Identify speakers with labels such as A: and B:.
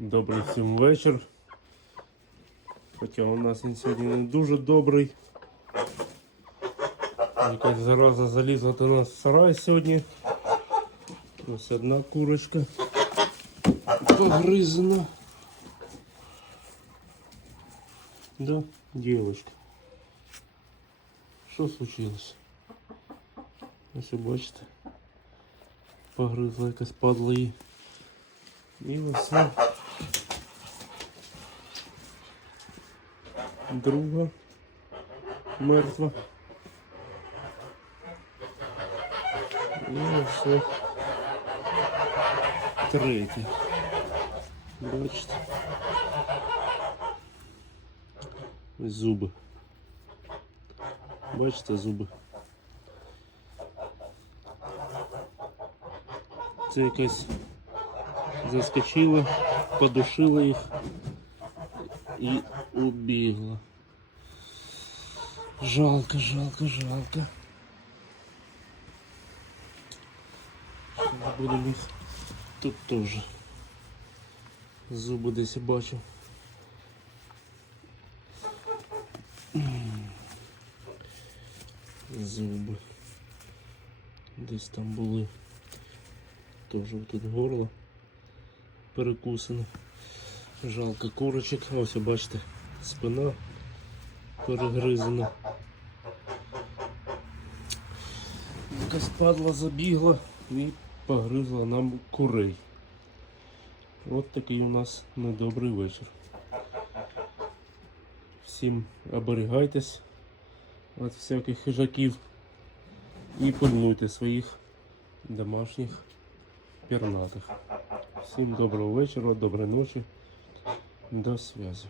A: Добрий всім вечір. Хоча у нас він сьогодні не дуже добрий. Якась зараза залізла до нас в сарай сьогодні. Ось одна курочка погризана. Да, девочка. Що случилось? Ось ви бачите. Погризла якась падла її. І ось Друга мертва. Ось це третя. Бачите? Зуби. Бачите зуби? Це якась заскочила, подушила їх і убігла. Жалко, жалко, жалко. Ми будемо тут теж. Зуби десь я бачив. Зуби. Десь там були. Теж тут горло перекусано. Жалко курочок. Ось бачите, спина перегризана. Якась падла забігла і погризла нам курей. От такий у нас недобрий вечір. Всім оберігайтесь від всяких хижаків і пильнуйте своїх домашніх пернатих. Всім доброго вечора, доброї ночі. До зв'язку.